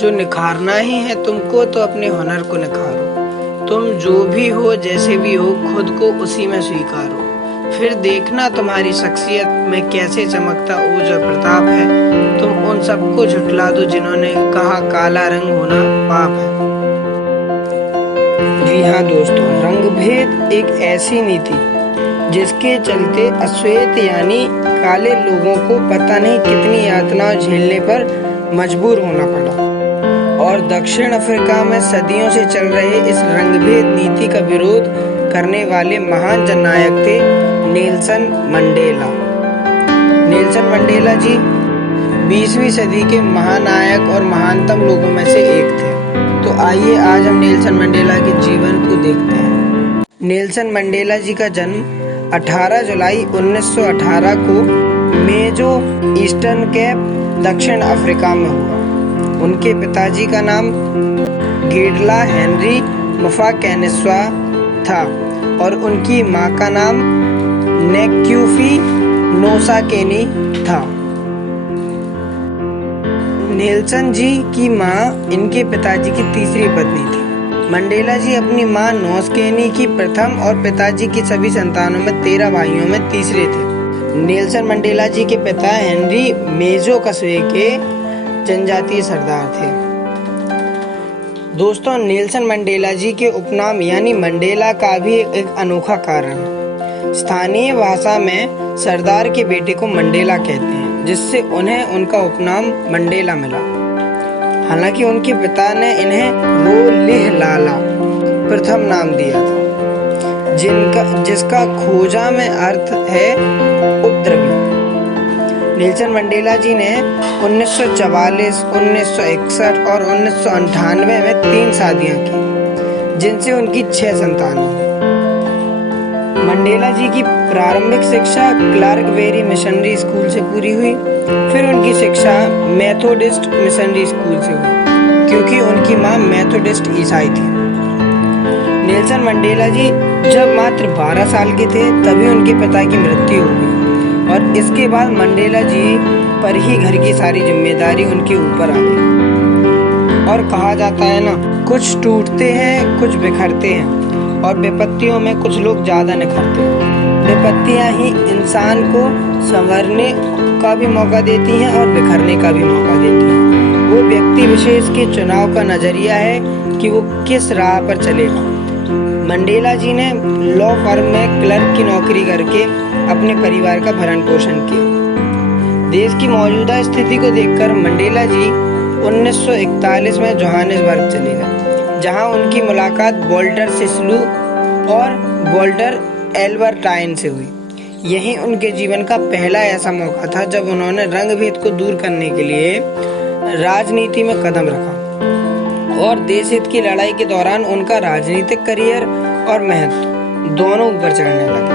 जो निखारना ही है तुमको तो अपने हुनर को निखारो। तुम जो भी हो जैसे भी हो खुद को उसी में स्वीकारो। फिर देखना तुम्हारी शख्सियत में कैसे चमकता ओज और प्रताप है। तुम उन सबको झुठला दो जिन्होंने कहा काला रंग होना पाप है। जी हाँ दोस्तों, रंगभेद एक ऐसी नीति जिसके चलते अश्वेत यानी काले लोगों को पता नहीं कितनी यातना झेलने पर मजबूर होना पड़ा। और दक्षिण अफ्रीका में सदियों से चल रहे इस रंगभेद नीति का विरोध करने वाले महान जननायक थे नेल्सन मंडेला। नेल्सन मंडेला जी 20वीं सदी के महानायक और महानतम लोगों में से एक थे। तो आइए आज हम नेल्सन मंडेला के जीवन को देखते हैं। नेल्सन मंडेला जी का जन्म 18 जुलाई 1918 को मेजो ईस्टर्न केप दक्षिण अफ्रीका में हुआ। उनके पिताजी का नाम गेडला हेनरी मुफाकेनेस्वा था और उनकी मां का नाम नेक्यूफी नोसाकेनी था। नेल्सन जी की मां इनके पिताजी की तीसरी पत्नी थी। मंडेला जी अपनी मां नोसकेनी की प्रथम और पिताजी की सभी संतानों में 13 भाइयों में तीसरे थे। नेल्सन मंडेला जी के पिता हेनरी मेजो कस्बे के जनजातीय सरदार थे। दोस्तों, नेल्सन मंडेला जी के उपनाम यानी मंडेला का भी एक अनोखा कारण है। स्थानीय भाषा में सरदार के बेटे को मंडेला कहते हैं, जिससे उन्हें उनका उपनाम मंडेला मिला। हालांकि उनके पिता ने इन्हें रोलिहलाला प्रथम नाम दिया था, जिसका खोजा में अर्थ है उपद्रवी। नेल्सन मंडेला जी ने 1944, 1961 और 1998 में 3 शादियां की, जिनसे उनकी 6 संतान हुई। मंडेला जी की प्रारंभिक शिक्षा क्लार्कबेरी मिशनरी स्कूल से पूरी हुई। फिर उनकी शिक्षा मेथोडिस्ट मिशनरी स्कूल से हुई, क्योंकि उनकी मां मेथोडिस्ट ईसाई थी। नेल्सन मंडेला जी जब मात्र 12 साल के थे तभी उनके पिता की मृत्यु हो गई और इसके बाद मंडेला जी पर ही घर की सारी जिम्मेदारी उनके ऊपर आ गई। और कहा जाता है ना, कुछ टूटते हैं कुछ बिखरते हैं और विपत्तियों में कुछ लोग ज्यादा निखरते हैं। विपत्तियां ही इंसान को संवरने का भी मौका देती हैं और बिखरने का भी मौका देती हैं। वो व्यक्ति विशेष के चुनाव का नजरिया है कि वो किस राह पर चलेगा। मंडेला जी ने लॉ फर्म में क्लर्क की नौकरी करके अपने परिवार का भरण पोषण किया। देश की मौजूदा स्थिति को देखकर मंडेला जी 1941 में जोहानिसबर्ग चले गए, जहां उनकी मुलाकात वॉल्टर सिसलू और वॉल्टर एल्बर्टाइन से हुई। यही उनके जीवन का पहला ऐसा मौका था जब उन्होंने रंगभेद को दूर करने के लिए राजनीति में कदम रखा और देश हित की लड़ाई के दौरान उनका राजनीतिक करियर और महत्व दोनों ऊपर चढ़ने लगे।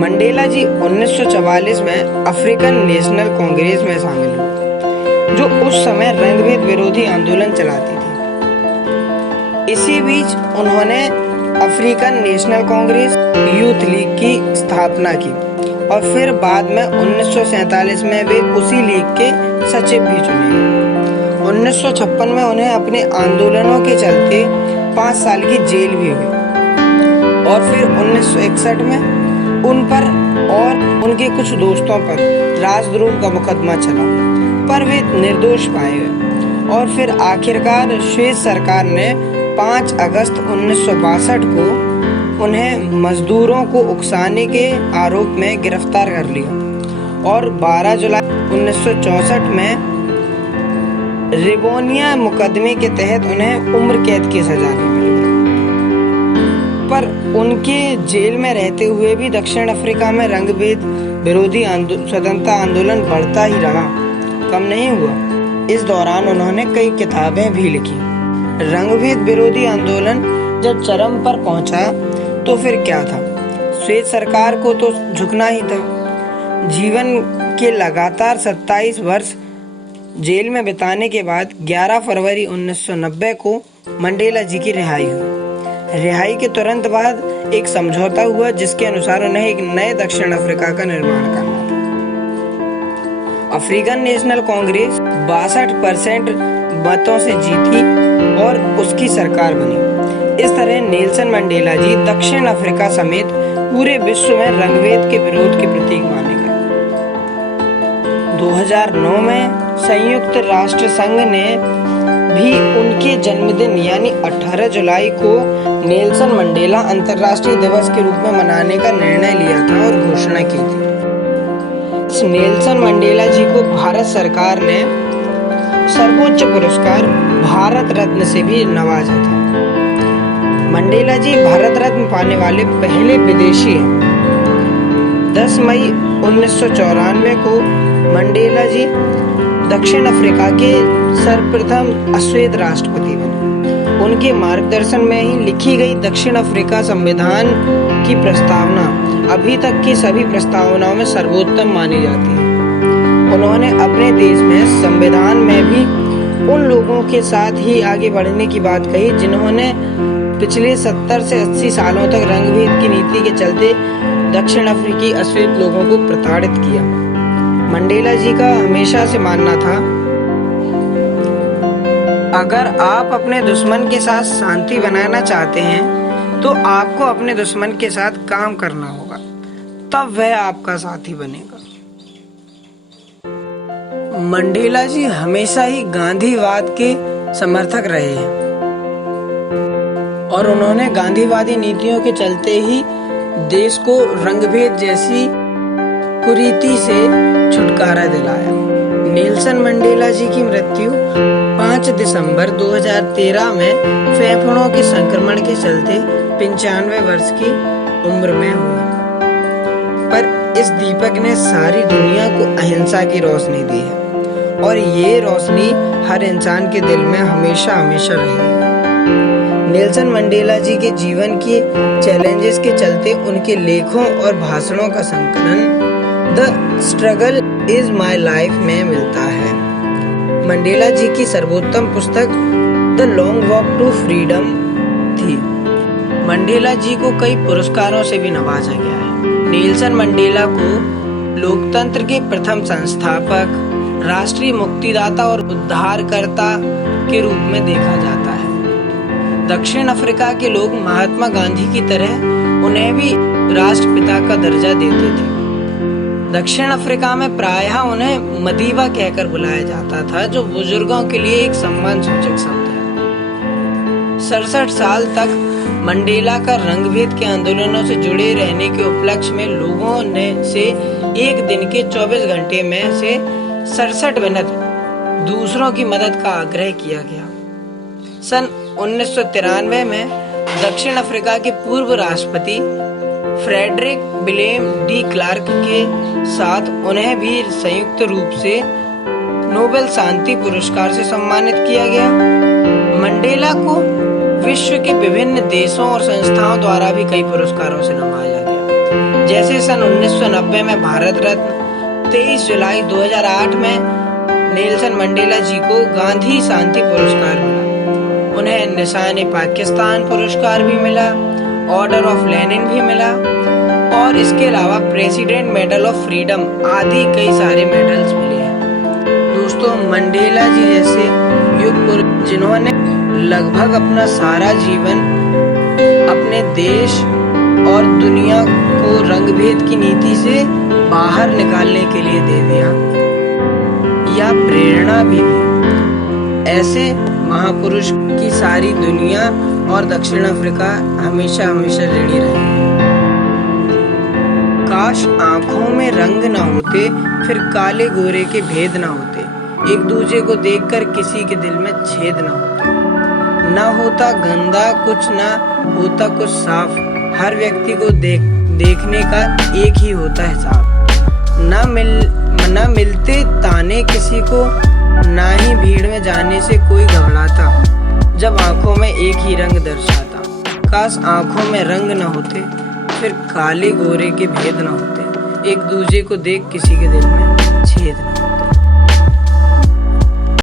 मंडेला जी 1944 में अफ्रीकन नेशनल कांग्रेस में शामिल हुए, जो उस समय रंगभेद विरोधी आंदोलन चलाती थी। इसी बीच उन्होंने African national Congress youth league की स्थापना की और फिर बाद में 1947 में वे उसी लीग के सचिव भी चुने गए। 1956 में उन्हें अपने आंदोलनों के चलते 5 साल की जेल भी हुई और फिर 1961 में उन पर और उनके कुछ दोस्तों पर राजद्रोह का मुकदमा चला, पर वे निर्दोष पाए गए। और फिर आखिरकार स्वेज सरकार ने 5 अगस्त 1962 को उन्हें मजदूरों को उकसाने के आरोप में गिरफ्तार कर लिया और 12 जुलाई 1964 में रिबोनिया मुकदमे के तहत उन्हें उम्र कैद की सजा भी मिल गई। पर उनके जेल में रहते हुए भी दक्षिण अफ्रीका में रंगभेद विरोधी स्वतंत्रता आंदोलन बढ़ता ही रहा, कम नहीं हुआ। इस दौरान उन्होंने कई किताबें भी लिखी। रंगभेद विरोधी आंदोलन जब चरम पर पहुंचा तो फिर क्या था, स्वेज सरकार को तो झुकना ही था। जीवन के लगातार 27 वर्ष जेल में बिताने के बाद 11 फरवरी 1990 को मंडेला जी की रिहाई हुई। रिहाई के तुरंत बाद एक समझौता हुआ जिसके अनुसार उन्हें एक नए दक्षिण अफ्रीका का निर्माण करना था। अफ्रीकन नेशनल कांग्रेस 62% मतों से जीती और उसकी सरकार बनी। इस तरह नेल्सन मंडेला जी दक्षिण अफ्रीका समेत पूरे विश्व में रंगभेद के विरोध के प्रतीक माने गए। 2009 में संयुक्त राष्ट्र संघ ने भी उनके जन्मदिन यानी 18 जुलाई को नेल्सन मंडेला अंतर्राष्ट्रीय दिवस के रूप में मनाने का निर्णय लिया था और घोषणा की थी। नेल्सन मंडेला जी को भारत सरकार ने सर्वोच्च पुरस्कार भारत रत्न से भी नवाजा था। मंडेला जी भारत रत्न पाने वाले पहले विदेशी हैं। 10 मई 1994 को मंडेला जी दक्षिण अफ्रीका के सर्वप्रथम अश्वेत राष्ट्रपति बने। उनके मार्गदर्शन में ही लिखी गई दक्षिण अफ्रीका संविधान की प्रस्तावना अभी तक की सभी प्रस्तावनाओं में सर्वोत्तम मानी जाती है। उन्होंने अपने देश में संविधान में भी उन लोगों के साथ ही आगे बढ़ने की बात कही जिन्होंने पिछले 70 से 80 सालों तक रंगभेद की नीति के चलते दक्षिण अफ्रीकी अश्वेत लोगों को प्रताड़ित किया। मंडेला जी का हमेशा से मानना था, अगर आप अपने दुश्मन के साथ शांति बनाना चाहते हैं तो आपको अपने दुश्मन के साथ काम करना होगा, तब वह आपका साथी बनेगा। मंडेला जी हमेशा ही गांधीवाद के समर्थक रहे हैं और उन्होंने गांधीवादी नीतियों के चलते ही देश को रंगभेद जैसी कुरीति से छुटकारा दिलाया। नेल्सन मंडेला जी की मृत्यु 5 दिसंबर 2013 में फेफड़ों के संक्रमण के चलते 95 वर्ष की उम्र में हुई। पर इस दीपक ने सारी दुनिया को अहिंसा की रोशनी दी है और ये रोशनी हर इंसान के दिल में हमेशा हमेशा रहेगी। नेल्सन मंडेला जी के जीवन की चैलेंजेस के चलते उनके लेखों और भाषणों का संकलन the struggle is my life में मिलता है। मंडेला जी की सर्वोत्तम पुस्तक the long walk to freedom थी। मंडेला जी को कई पुरस्कारों से भी नवाजा गया है। नेल्सन मंडेला को लोकतंत्र के प्रथम संस्थापक, राष्ट्रीय मुक्तिदाता और उद्धारकर्ता के रूप में देखा जाता है। दक्षिण अफ्रीका के लोग महात्मा गांधी की तरह उन्हें भी राष्ट्रपिता का दर्जा देते थे। दक्षिण अफ्रीका में प्रायः उन्हें मदीबा कहकर बुलाया जाता था, जो बुजुर्गों के लिए एक सम्मान सूचक शब्द है। 67 साल तक मंडेला का रंगभेद के आंदोलनों से जुड़े रहने के उपलक्ष्य में लोगों ने से एक दिन के 24 घंटे में से 67 मिनट दूसरों की मदद का आग्रह किया गया। सन 1993 में दक्षिण अफ्रीका के पूर्व राष्ट्रपति फ्रेडरिक विलेम डी क्लार्क के साथ उन्हें भी संयुक्त रूप से नोबेल शांति पुरस्कार से सम्मानित किया गया। मंडेला को विश्व के विभिन्न देशों और संस्थाओं द्वारा भी कई पुरस्कारों से नवाजा गया, जैसे सन 1990 में भारत रत्न, 23 जुलाई 2008 में नेल्सन मंडेला जी को गांधी शांति पुरस्कार मिला। उन्हें निशान पाकिस्तान पुरस्कार भी मिला, ऑर्डर ऑफ लेनिन भी मिला और इसके अलावा प्रेसिडेंट मेडल ऑफ फ्रीडम आदि कई सारे मेडल्स मिले हैं। दोस्तों, मंडेला जी जैसे युग पुरुष जिन्होंने लगभग अपना सारा जीवन अपने देश और दुनिया को रंगभेद की नीति से बाहर निकालने के लिए दे दिया, या प्रेरणा भी दी, ऐसे महापुरुष की सारी दुनिया और दक्षिण अफ्रीका हमेशा हमेशा ऋणी रहेगी। काश आंखों में रंग ना होते, फिर काले गोरे के भेद ना होते, एक दूसरे को देखकर किसी के दिल में छेद ना होता, ना होता गंदा कुछ, ना होता कुछ साफ, हर व्यक्ति को देखने का एक ही होता हिसाब, ना मिलते ताने किसी को, ना ही भीड़ में जाने से कोई घबराता, जब आंखों में एक ही रंग दर्शाता। काश आंखों में रंग न होते, फिर काले गोरे के भेद न होते, एक दूसरे को देख किसी के दिल में छेद न